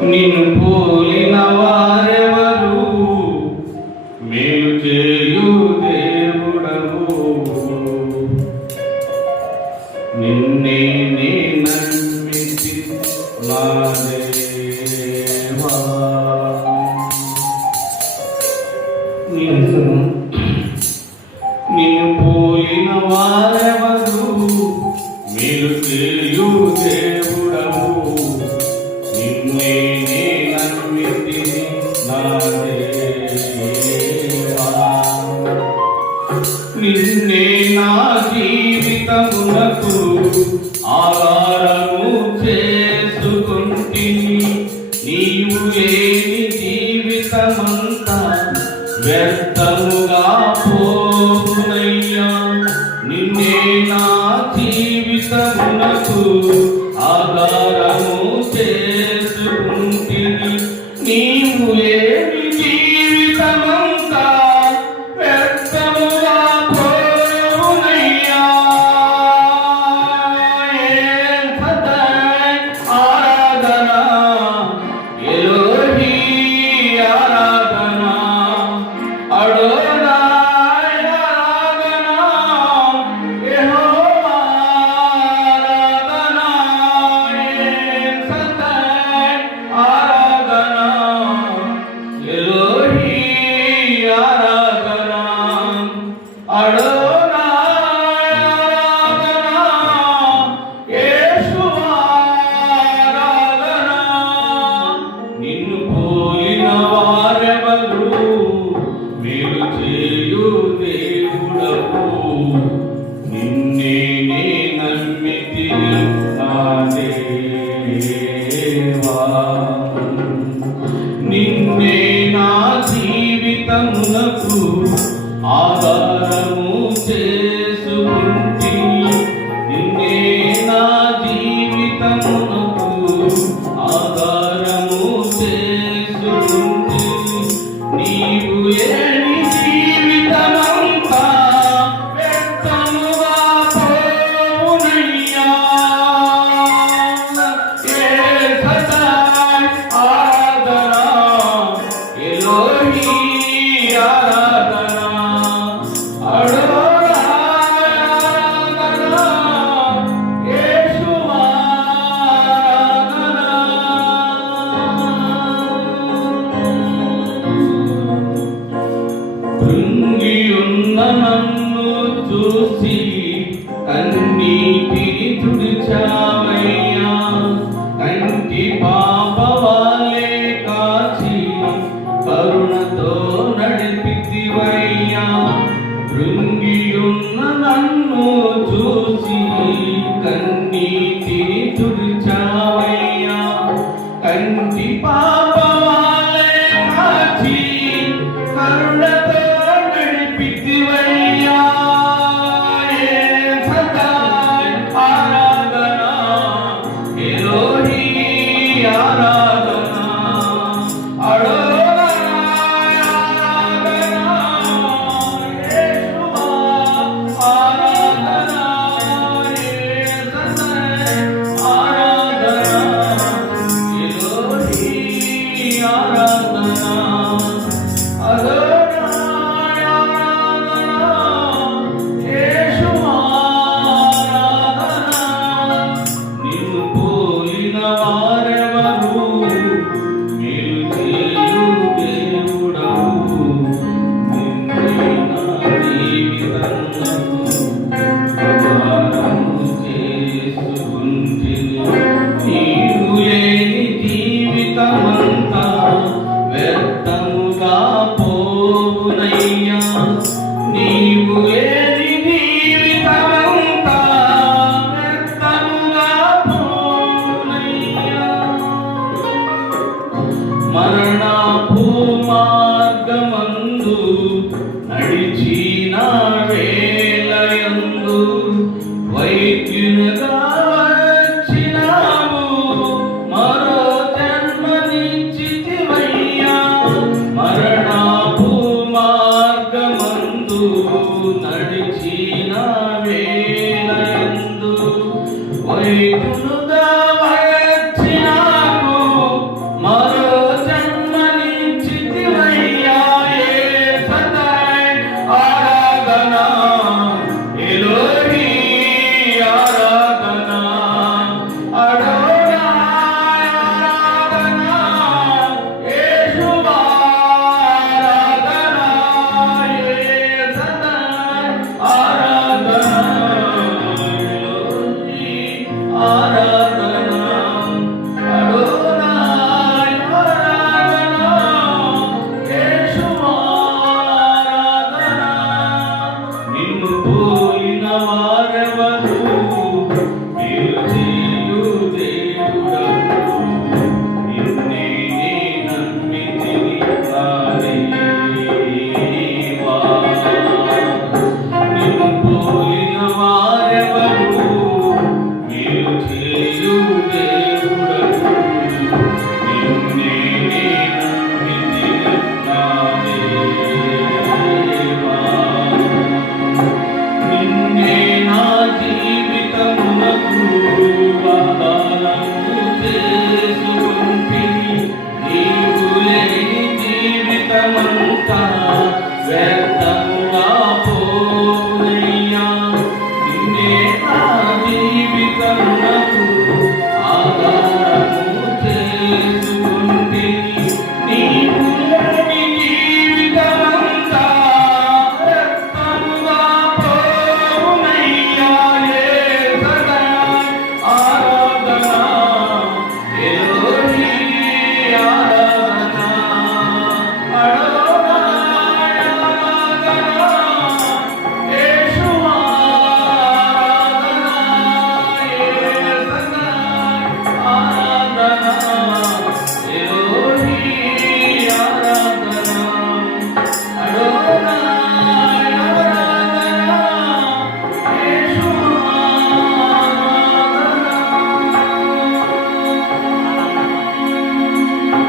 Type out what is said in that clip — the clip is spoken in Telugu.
నిన్ను పోలిన వారెవరు మేలు చేయు దేవుడవు నిన్నే నే నమ్మితి నా దేవా నిన్ను పోలిన వారెవరు మేలు చేయు దేవుడవు నిన్నే నే నమ్మితి నా దేవా నిన్నే నా జీవితమునకు ఆధారము చేసుకుంటిని నీవు లేని జీవితమంతా వ్యర్థముగా పోవునయ్యా నిన్నే నా జీవితమునకు ఆధారము చేసుకుంటిని నీవు లేని జీవితమంతా వ్యర్థముగా పోవునయ్యా ఆరాధన ఎలోహీ ఆరాధన అడోనాయ్ ఆరాధన యెహోవా ఆరాధన ఆరాధన ఎలోహీ ఆరాధన అడోనాయ్ ఆరాధన యేషువా ఆరాధన నిన్ను పోలిన వారెవరు మేలు చేయు దేవుడవు నిన్నే నే నమ్మితి నా దేవా నిన్నే నా జీవితమునకు ఆధారము చేసుకుంటిని నిన్నే నా జీవితమునకు ఆధారము చేసుకుంటిని నీవు లేని జీవితమంతా వ్యర్థముగా పోవునయ్యా ఆరాధన ఎలోహీ ఆరాధన అడోనాయ్ యేషువా కృంగియున్న నన్ను చూసి కన్నీటిని తుడిచావయ్యా కంటి పాపవాలే కాచి కరుణతో నడిపితివయ్యా కృంగియున్న నన్ను చూసి కన్నీటిని తుడిచావయ్యా కంటి పాపవాలే కాచి కరుణతో నడిపితివయ్యా ఆరాధన ఎలోహీ ఆరాధన అడోనాయ్ ఆరాధన యేషువా ఆరాధన ఆరాధన ఎలోహీ ఆరాధన అడోనాయ్ ఆరాధన యేషువా ఆరాధన నిన్ను పోలిన వారెవరు మేలు చేయు దేవుడవు నిన్నే నా జీవితమునకు ఆధారము చేసుకుంటిని నీవు లేని జీవితమంతా వ్యర్థముగా పోవునయ్యా నీవు లేని జీవితమంతా వ్యర్థముగా పోవునయ్యా మరణపు మార్గమందు నడిచిన